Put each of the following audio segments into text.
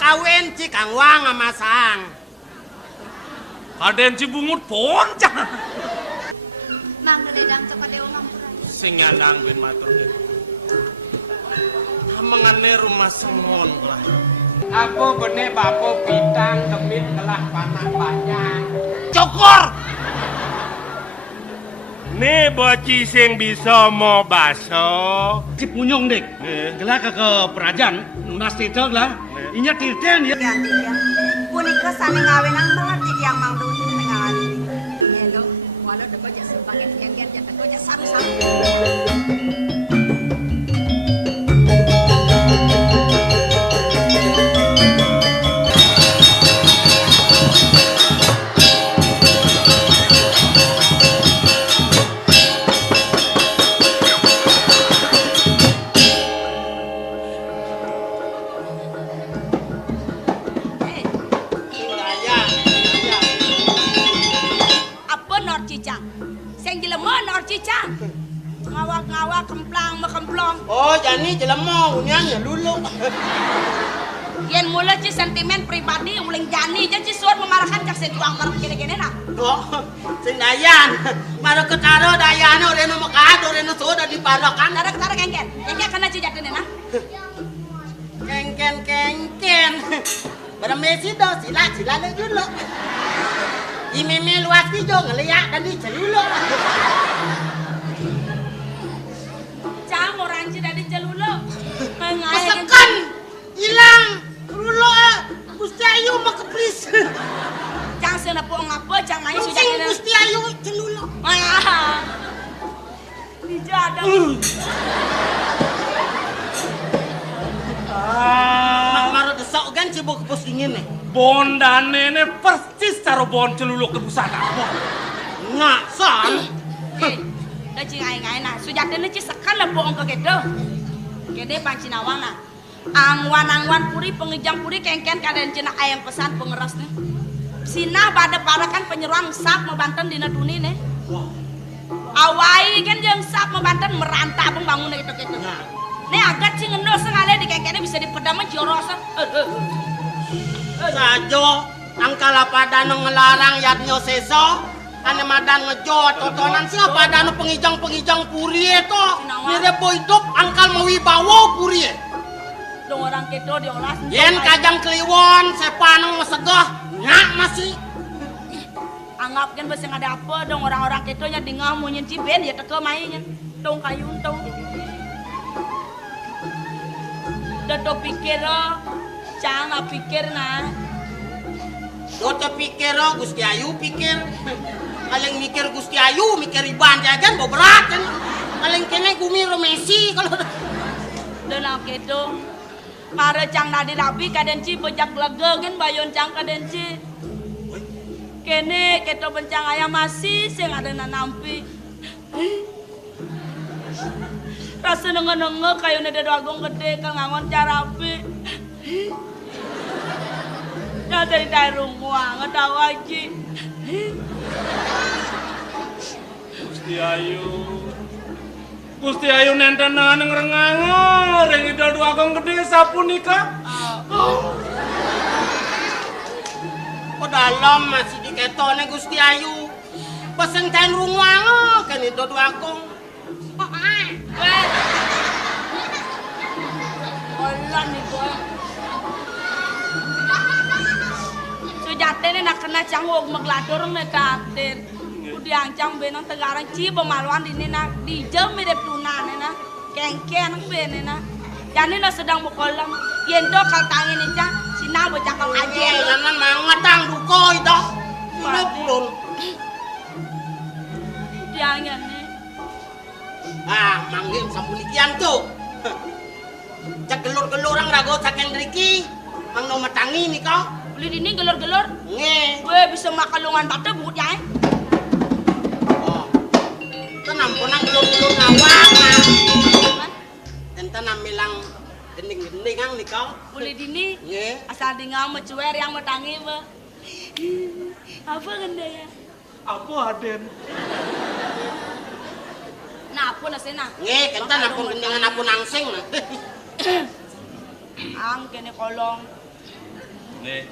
kawin ci kang wang amasang. Aden cibungut poncang. Mangga dedang kepada ngampura. Sing nyandang ben matur. Mengane rumah semon lah. Aku benih bapo bintang kemit kelah panak banyak. Cokor. Nih boci sing bisa mau baso. Si punyong dek, gelah ke perajaan, nunas titel lah. Inya tirten ya. Ya, ya. Punika sane ngawin ang mengerti yang mang dun ngawin. Hello, walau deko ja sebagai gen-gen ja deko ja saru-saru. Ngawak kemplang mekemplong. Oh, jani jelema unyang ya lulu. Yen mula ci sentimen pribadi uling jani aja ci suar memarahkan cak sejuang bareng gini-gini nak. Oh, sing dayan. Maro ketaro dayana ureno mekado ureno soda diparakan. Tara kengken. Kengken kana ci jatene nah. Kengken. Barang Messi do sila le dulu. Imeme luas pijo ngeliak dan di celulo. Cang orang ci dari celulo. Pesekan hilang lulo Gusti Ayu mah keplis. Cang seuna po ngapa cang main sudah Sing Gusti Ayu celulo. Dijo ada. Maro desok kan cibuk kepus dingin nih. Bondane ne persis karo bon celuluk ke busana. Ngak san. Da ci ngai nah sujatene ci sekan lah bohong ke gedo. Gede pancinawang nah. Angwan puri pengejang puri kengken kaden cenah ayam pesan pengerasnya. Sinah pada parakan penyerang sak membanten dina duni nih. Awai kan jeung sak membanten meranta abang bangun gitu. Nih agak cing ngendo sengale di kengkennya bisa dipedam jorosan. Sajo angkala pada ngelarang yatnyo seso. Ane madan ngejot totonan siapa ada nu pengijang puri itu mirip boydop angkal mawibawa puri Dong orang kedo diolah yen kajang kliwon sepaneng mesegah nyak masih anggap kan besi ada apa dong orang-orang kedo nya di ngamunyin ciben ya teke mainnya dong kayun dong Dodo pikir jangan pikir nah Dodo pikir Gusti Ayu pikir Paling mikir Gusti Ayu, mikir Iban jajan berat kan. Paling kene gumiro Messi kalau dan gitu. Mare cang nadi rabi kaden ci bejak lega kan bayon cang kaden ci. Kene keto bencang ayam masih sing ada nampi. Rasa nenge kayu nade doagong gede kang ngangon carapi. Ya dari rumah ngetahu aja. Gusti Ayu nentenan ngerengangor yang idol dua kong gede sapunika. Oh dalam masih diketone Gusti Ayu. Pesen cain runguang kan itu dua kong. Allah nih boy. Sujatene nak kena cangwog maglador metatin. Diancam benang tegarang ci pemaluan ini nak dijam mirip tunan na kengken bene na jani na sedang mukolam yendo kal tangin ini cang sina bocakal aja jangan mau ngatang duko itu ini pulun dianya nih manggil sampulikian tuh cak gelur-gelur orang rago caken riki mang no matangi nih kau beli dini gelur-gelur nge gue bisa makalungan bata buat ya nampunang gelur-gelur ngawang ente namilang gending-gendingang nih kau boleh dini asal di ngam mencuer yang metangi be apa gende ya Apa Aden? nah apa nasena kenta napun gendingan napun angsing ang kene kolong Nih.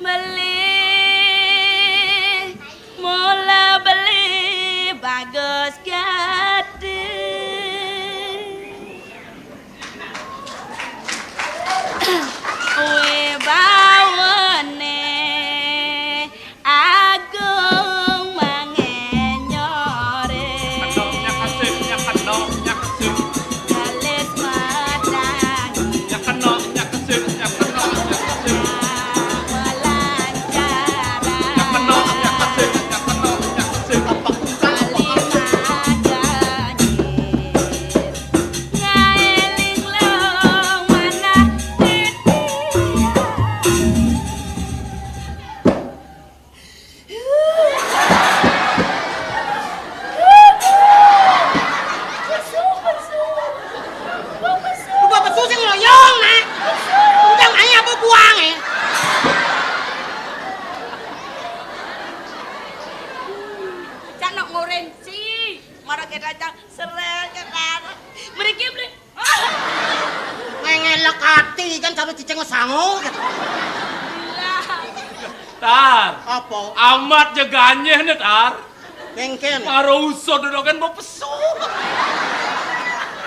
Beli, mula beli bagus gede. Kue bawane agung mangenyore. Kendoknya kasih, kendoknya kasih. Kalis madangi. Kendoknya kasih, kendoknya kasih. Melancara. Kendoknya kasih, kendoknya kasih. Lu bapak susah ngeloyong nah. Udah nanya apa buang ya? Jangan ngorenci, marah kita cang serel kita. Mereka beli. Ngelak hati kan sampai ciceng sango. Tar, Apa? amat jaganya nih tar. Kengken. Karo usah dodokan mau pesu.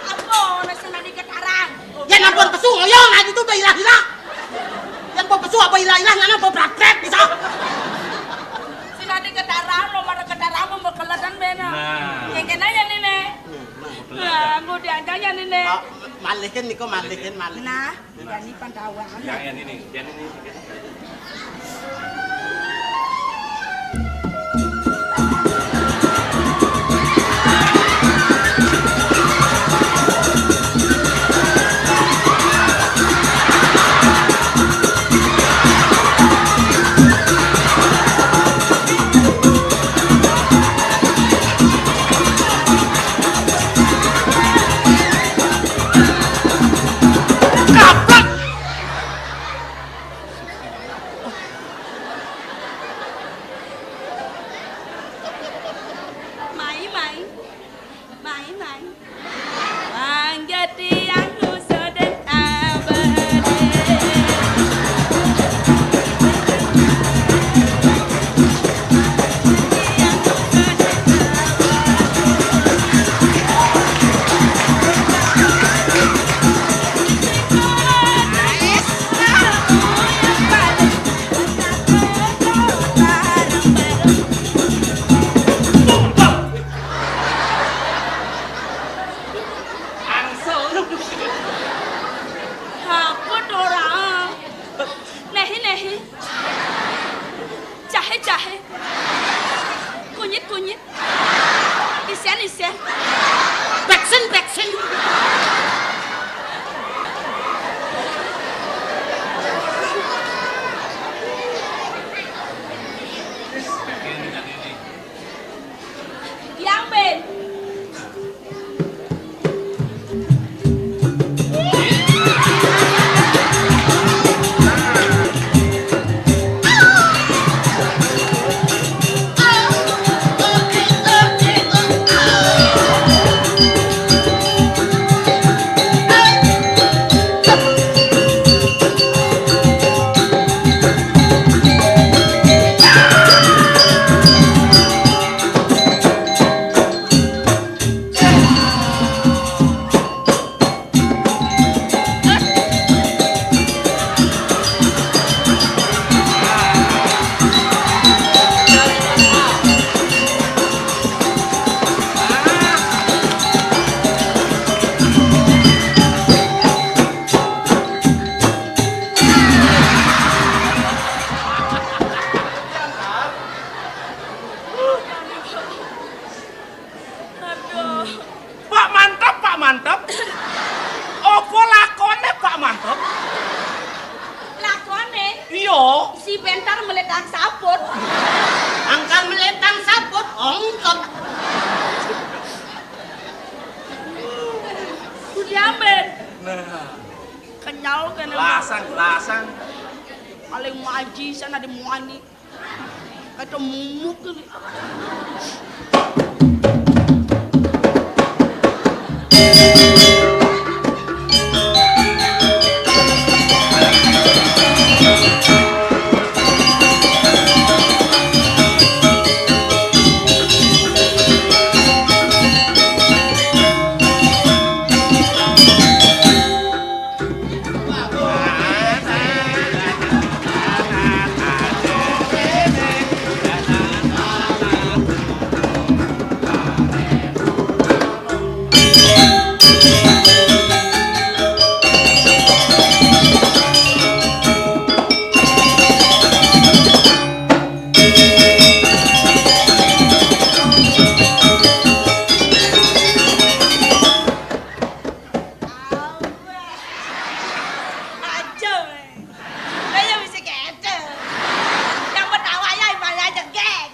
Apa nasi nadi ketarang? Ya nampun pesu ngeloyong nah itu udah hilang-hilang. Yang mau pesu apa hilang-hilang nana mau praktek bisa. Si nadi ketarang, lo marah ketarang mau berkelatan bena. Nah. Yang kena ya nene. Nah, aku diajak ya nene. Malikin niko malikin. Nah, jadi pantawan. Yang ini, yang ini. Mai. Manggati yang nusoden abade. Aku dorang. Nehi. Jahe. Kunyit. Isian. Beksin. Yang ben. Aduh. Pak mantap. Opo lakone Pak mantap? Lakone Iya. si bentar meledak saput. Angkal meletang sabut ongkot. Diambil. Nah, Kenyal kan. lasang. Paling maji sana di muani. Kata mumuk kan. Aja, weh. Kaya bisa kece. Yang betawanya ibaratnya jegeng.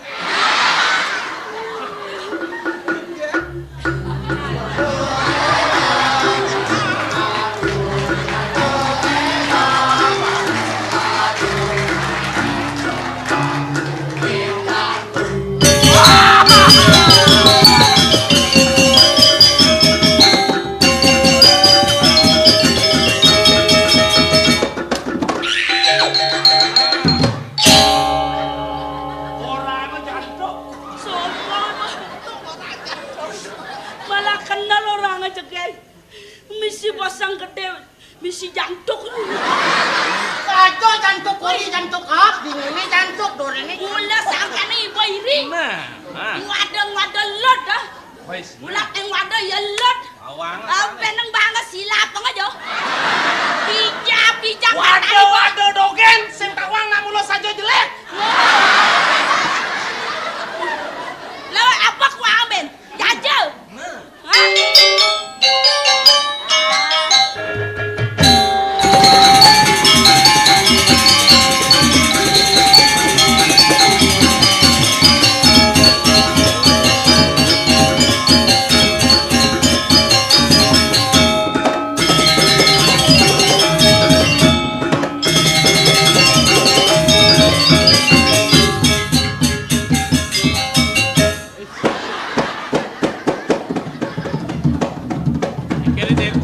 Orang jantung. Sombong. Malah kenal orang jegeng. Misi pasang gede. Misi jantung. Kaco jantuk kuri jantuk hap, dingin jantuk dorene. Mula sangkane ibu iri. Ngada lot dah. Wes. Mula yang ngada ya lot. Awang. Peneng banget sila apa aja. Bijak. Waduh dogen, sing tawang nak mulo saja jelek. Lah apa ku amen? Jajal. Hah? Kiri dir.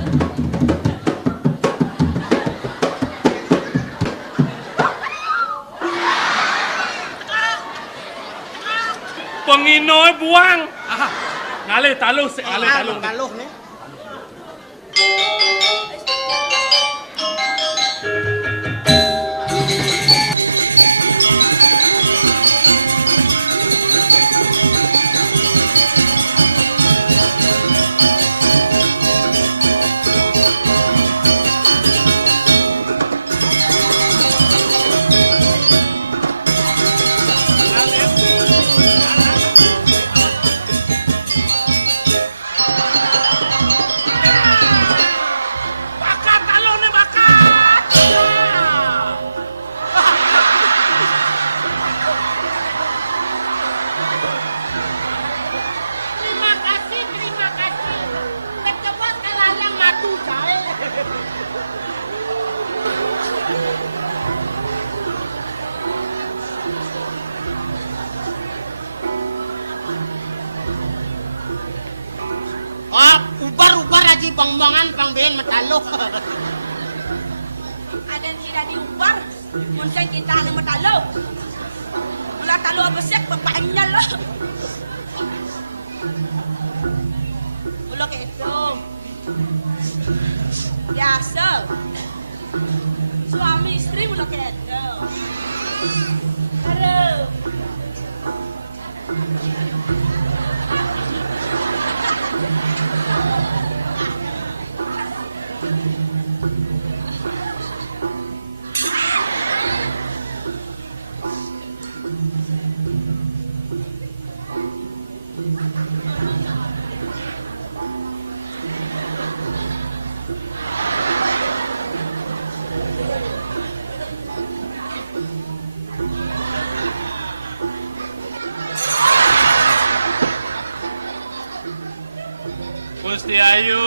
Penginoy buang. Ngalih taluh, ngalih taluh. Taluh nih. Bakat taluh nih bakat. Terima kasih. Kecepat kalayang madu jae. Oh, ubar aja bang-bangan pang ben mataluh. Ada yang tidak diubar. Mungkin kita ada metalo. Mula talo besek berpanjang lah. Mula gitu. Biasa. Suami istri mula gitu. Aduh. Gusti Ayu.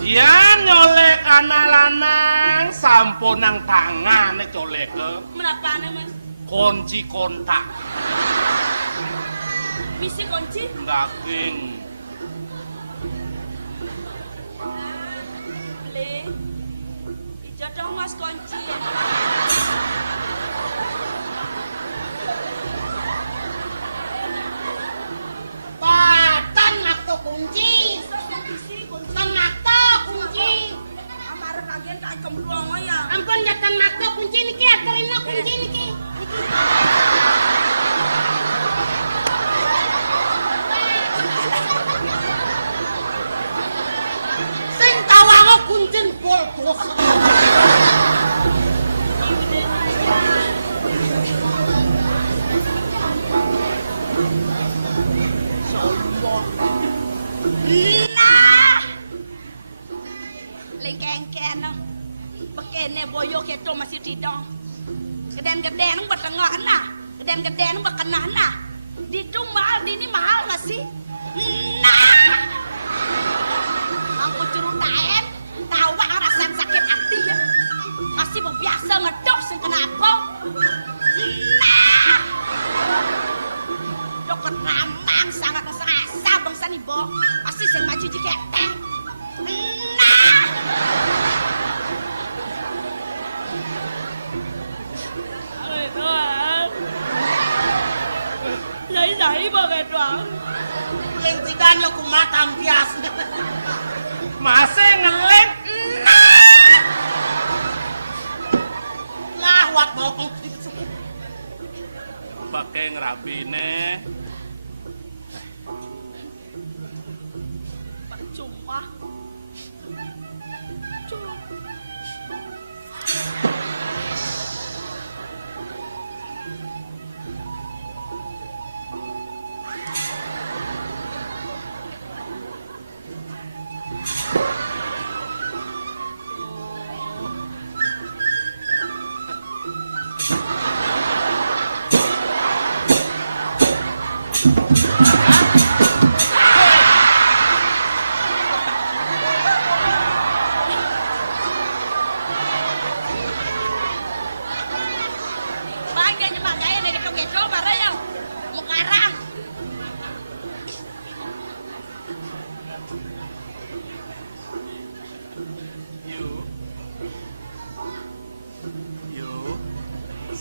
Sian nyolek anak lanang sampun nang tangan colek Menapa namanya? kunci kontak Misi kunci? daging. Le. Dijodong mas kunci. Patan waktu kunci. Tengah Sing tawango kuncin boldos. Nah. Lengkeng-keng no. Bekene boyo keto masih didong. Geden-geden nang betengah nah. Geden-geden nang bekenah nah. Didung mahal, dini mahal nggak sih? Nah. Aku ceritain, tahu rasa sakit hati ya. Masih biasa ngedok sing kenapa? Nah. Dokter ramang sangat ngerasa bangsa nih bo. Pasti sing maju jiketeng. Nah. Lấy mà về đoạn. Lên tiganyo kumatam bias. Masih ngelek. Lah wat bokong. Pakai ngerabine. Percuma.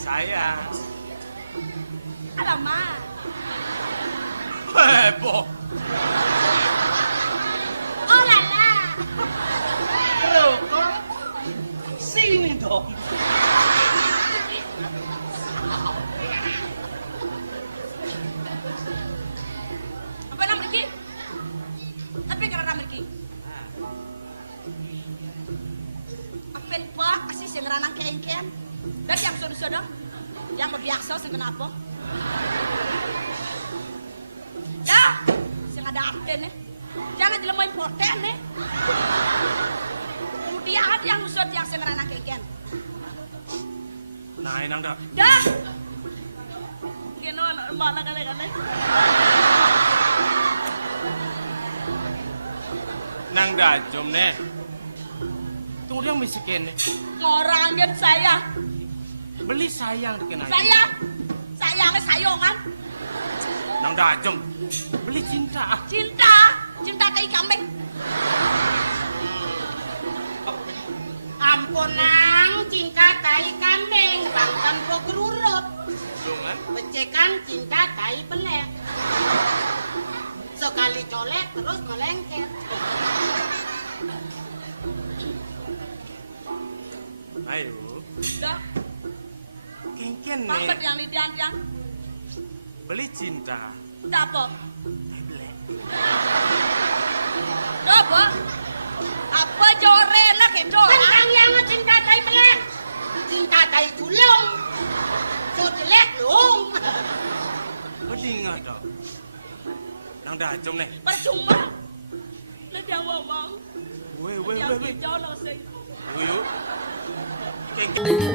Saya. Alamak. Heboh. Oh lala. Rokok. Sini dong. Apa nama Riki? Tapi karena nama Riki. Apa pak asis yang ranang kengken? Dan yang sudah yang berbiasa sing kenapa? Ya, sing ada arten nih. Jangan dilemain poten nih. Kemudian ada yang usut yang sing ranang kengken. Nah, inang dah. Dah. Kena malah kali-kali. Nang dah jom nih. Tunggu dia misikin nih. Ngorangin saya. Beli sayang dikenai. Sayangnya sayongan. Nang dah jom. Beli cinta. Cinta kayak kambing. Ampun nang cinta tai kambing bangkan pogrurut. Dungan. Becekan cinta tai belek. Sekali colek terus melengket. Ayo. Dah. Kengken Mampet nih. yang lidian. Beli cinta. Dapet. Belek. Dapet. Apa jore lah ke jore? Tentang yang cinta tai belek. Cinta tai julung. So jelek lung. Beli nggak dah. Nang dah jom nih. Percuma. Lah jangan ngomong. Weh. Yang hijau lah sih. Yuk. Kengken.